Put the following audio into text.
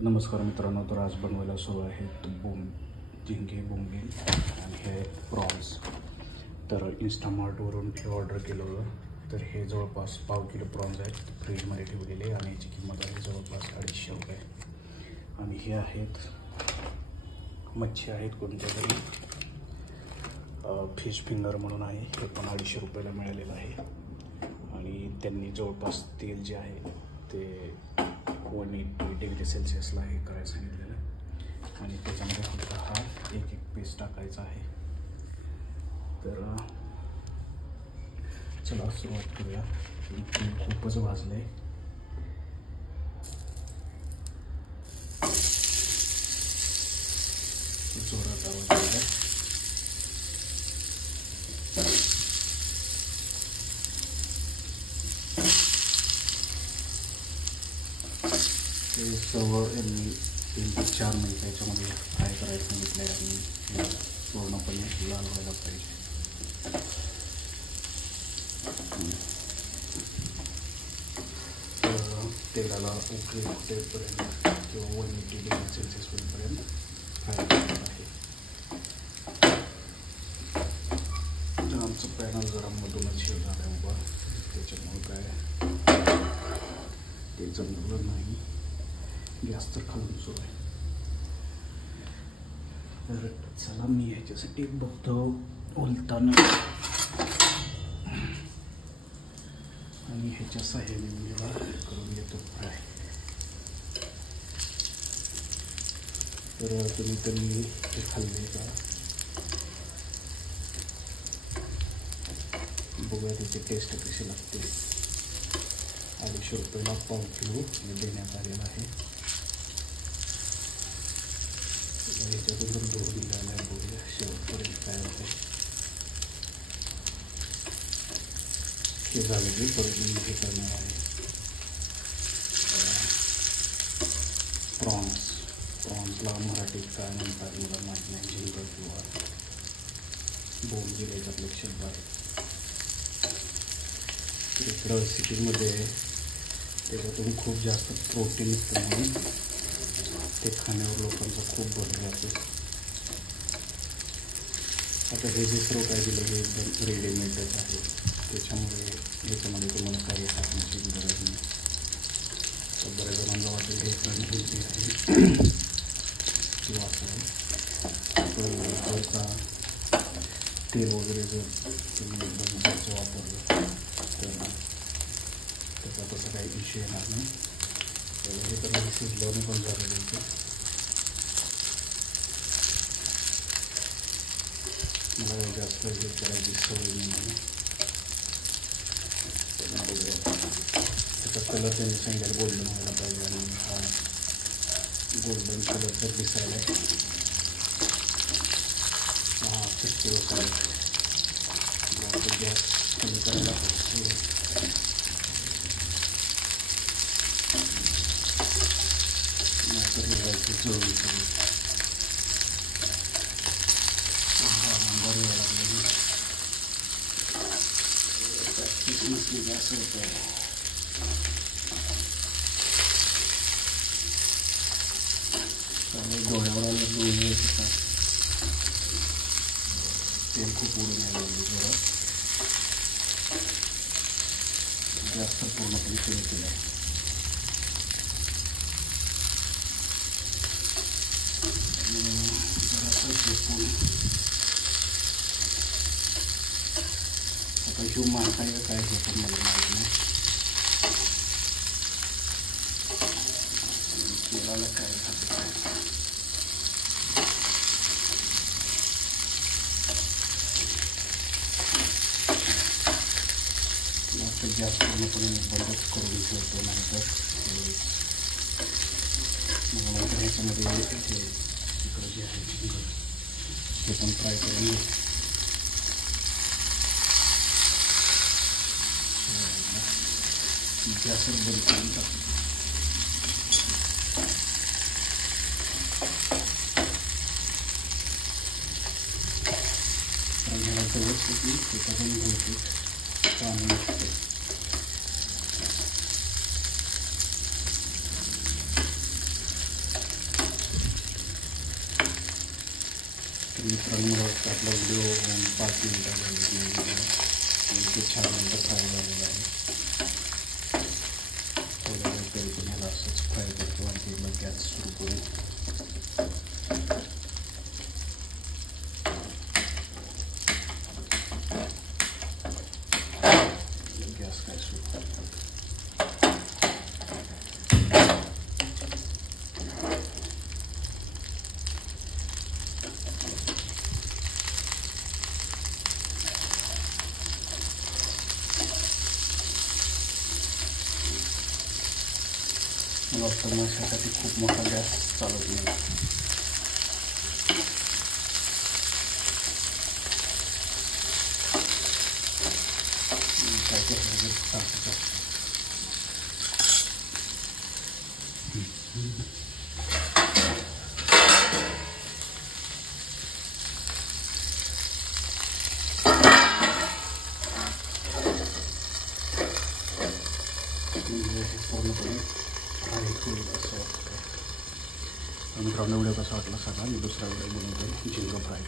नमस्कार मित्रांनो, तर आज बनवायला सुरू आहेत झिंगे बोंबील आणि हे प्रॉन्स. तर इन्स्टामार्टवरून हे ऑर्डर केलं होतं. तर हे जवळपास पाव किलो प्रॉन्स आहेत फ्रीजमध्ये ठेवलेले आणि याची किंमत आहे जवळपास 250 रुपये. आणि हे आहेत मच्छी आहेत कोणत्या तरी फिश फिंगर म्हणून आहे, हे पण 250 रुपयाला मिळालेलं आहे. आणि त्यांनी जवळपास तेल जे आहे ते 180 डिग्री सेल्सिअसला हे करायला सांगितलेलं आहे. आणि त्याच्यामध्ये फक्त हा एक पीस टाकायचा आहे. तर चला सुरुवात करूया. तेल खूपच भाजलं आहे. जोरात आवाज आहे. ते सर्व यांनी 3 ते 4 मिनिट याच्यामध्ये फ्राय करायला सांगितलं आहे आणि पूर्णपणे लाल व्हायला पाहिजे. तर तेलाला उकळी फुटेपर्यंत किंवा 180 डिग्री सेल्सिअस होईपर्यंत फ्राय करायचं आहे. तर आमचं पॅनल जरा मधूनच हे झालं आहे उभा, त्याच्यामुळे काय ते जमलं नाही. गॅस तर खालून सुरू आहे. तर चला मी ह्याच्यासाठी बघतो उलताना आणि ह्याच्या साह्याने मी करून घेतो फ्राय. तर तुम्ही तरी हे खाल्ले का? बघूया त्याची टेस्ट कशी लागते. 250 रुपयाला पाव किलो देण्यात आलेला आहे. ह्याच्यातून पण दोन दिलेला आहे. बघूया शेवटपर्यंत काय होते. हे झालं की परत मी हे करणार आहे प्रॉन्सला मराठीत काय म्हणतात मला माहीत नाही. झिंग किंवा बोंबील याच्यात लक्षात आहे. इकडं सिटीमध्ये त्याच्यातून खूप जास्त प्रोटीन असतं म्हणून ते खाण्यावर लोकांचा खूप भर राहतो. आता हे जे सर्व काय दिलं हे एकदम रेडीमेडच आहे, त्याच्यामुळे याच्यामध्ये तुम्हाला काही टाकण्याची गरज नाही. तर बऱ्याच जणांना वाटेल हे पण हेल्दी आहे किंवा काय. पण जर का तेल वगैरे जर तुम्ही एकदम जास्त वापरलं तर त्याचा तसं काही इश्यू येणार नाही. तर हे तर शिजल्याने पण झालेलं आहे. मला जास्त हे करायची सवय नाही. त्याचा कलर त्यांनी सांगायला गोल्डन व्हायला पाहिजे आणि हा गोल्डन कलर जर दिसायला चटके वगैरे गॅस कमी करायला जळून सगळी नसली गॅस होत आहे. त्यामुळे डोळ्यावर डोळे येतात. तेल खूप उडून यायला लागले. जरा जास्त पूर्णपणे कमी केलं आहे. आता शिव मारताय का काय हे पण मला माहीत नाही. तेलाला काय खातं काय गॅस पूर्णपणे बंदच करून ठेवतो. नंतर ह्याच्यामध्ये हे इकडं जे आहे झिंग ते पण फ्राय करून घेऊ. गॅसच बंद करून टाकतो. कारण ह्याला व्यवस्थित त्याच्यातून बहुतेक पाणी निघते. तर मित्रांनो मला वाटतं आपला व्हिडिओ 5 मिनिटं झाले ते 4 मिनिटं फ्राय झालेलं आहे. थोडा वेळ तरी पण ह्याला असंच फ्राय करतो आणि मग गॅस सुरू करू. गॅस काय सुरू मला वाटतं माशासाठी खूप मोठा गॅस चालत नाही. पूर्णपणे फ्राय होईल असं वाटतं. मित्रांनो व्हिडिओ कसा वाटला सांगा. मी दुसरा व्हिडिओ बनवतो झिंगा फ्राय.